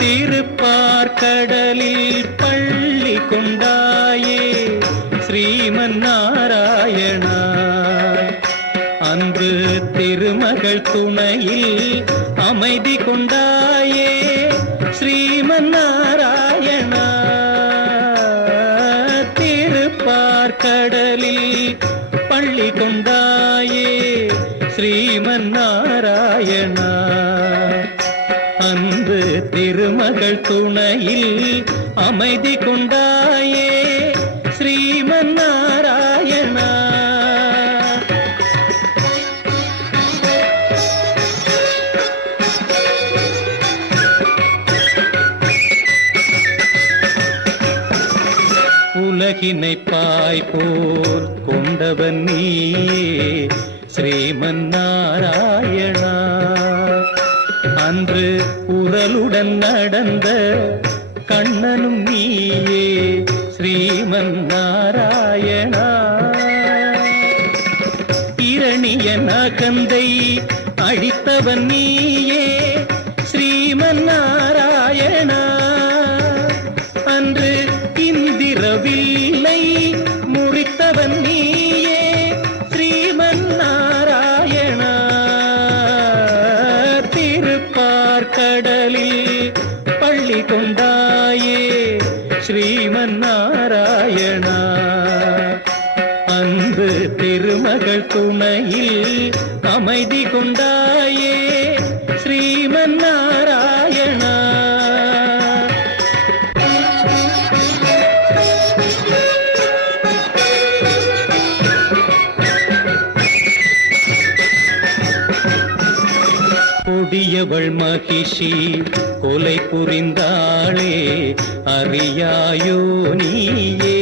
திருப்பார்கடலில் பள்ளி கொண்டாயே ஸ்ரீமன் நாராயணா. அன்று திருமகள் துணையில் அமைதி கொண்டாயே ஸ்ரீமன் நாராயணா. திருப்பார்கடலில் பள்ளி கொண்டாயே ஸ்ரீமன் நாராயணா. அன்று திருமகள் துணையில் அமைதி கொண்டாயே ஸ்ரீமன் நாராயணா. உலகினை பாய் போல் கொண்டவன் நீயே ஸ்ரீமன் நாராயணா. அன்று உரலுடன் நடந்த கண்ணனும் நீயே ஸ்ரீமன் நாராயணா. இரணிய நகந்தை அழித்தவன் நீயே ஸ்ரீமன் நாராயணா. அன்று இந்திரவில்லை முறித்தவன் நீயே ஸ்ரீமன் நாராயணா. திருப்பார்கடலில் பள்ளி கொண்டாயே ஸ்ரீமன் நாராயணா. அன்பு திருமகள் துணையில் அமைதி கொண்டாயே ஸ்ரீமன் நாராயணா. கொடியவள் மகிஷி கொலை புரிந்தாளே அறியாயோ நீயே.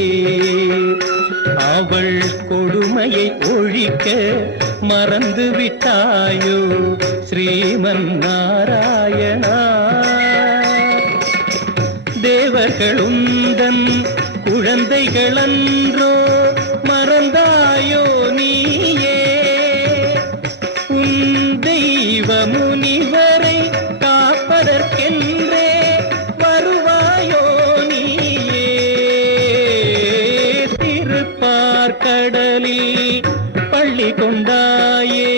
அவள் கொடுமையை ஒழிக்க மறந்து விட்டாயோ ஸ்ரீமன் நாராயணா. தேவர்களுந்தன் குழந்தைகளன்றோ மறந்தாயோ நீயே. உன் தெய்வ முனிவரை காப்பதற்கென்றே வருவாயோ நீயே. திருப்பார்கடலில் பள்ளி கொண்டாயே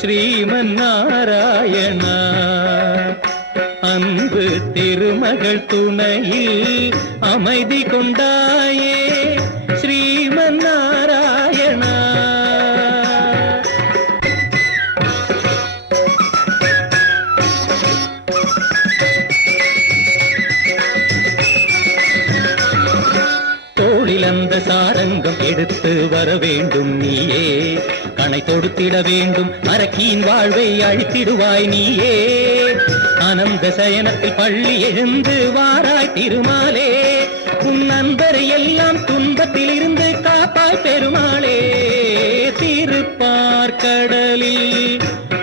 ஸ்ரீமன் நாராயணா. அன்பு திருமகள் துணையில் அமைதி கொண்டாயே ஸ்ரீமன் நாராயணா. தோளிலந்த சாரங்கம் எடுத்து வர வேண்டும் நீயே. கணை தொடுத்திட வேண்டும் அரக்கியின் வாழ்வை அழித்திடுவாய் நீயே. ஆனந்த சயனத்தில் பள்ளி எழுந்து வாராய் திருமாலே. உன் நண்பரை எல்லாம் துன்பத்தில் இருந்து காப்பாய் பெருமாளே. திருப்பார்கடலில்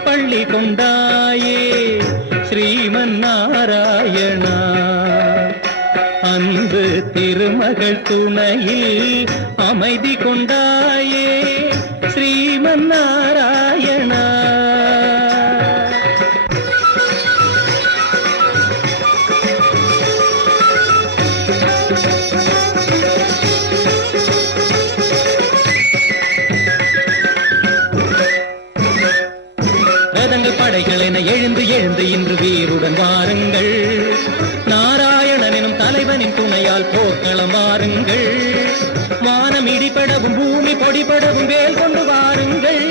பள்ளி கொண்டாயே ஸ்ரீமன் நாராயணா. அன்பு திருமகள் துணையில் அமைதி கொண்டாயே ஸ்ரீமன் நாராயணா. ரதங்கள் படைகள் என எழுந்து எழுந்து இன்று வீருடன் வாருங்கள். நாராயணன் எனும் தலைவனின் துணையால் போர்க்களம் வாருங்கள். வானம் இடிபடவும் பூமி பொடிபடவும் வேல் கொண்டு வாருங்கள்.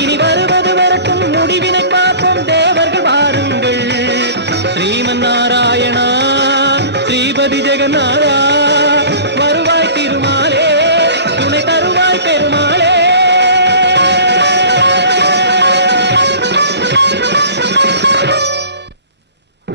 இனி வருவது வரட்டும் முடிவினை பார்ப்போம் தேவர்கள் வாருங்கள். ஸ்ரீமன் நாராயணா ஸ்ரீபதி ஜெகநாதா.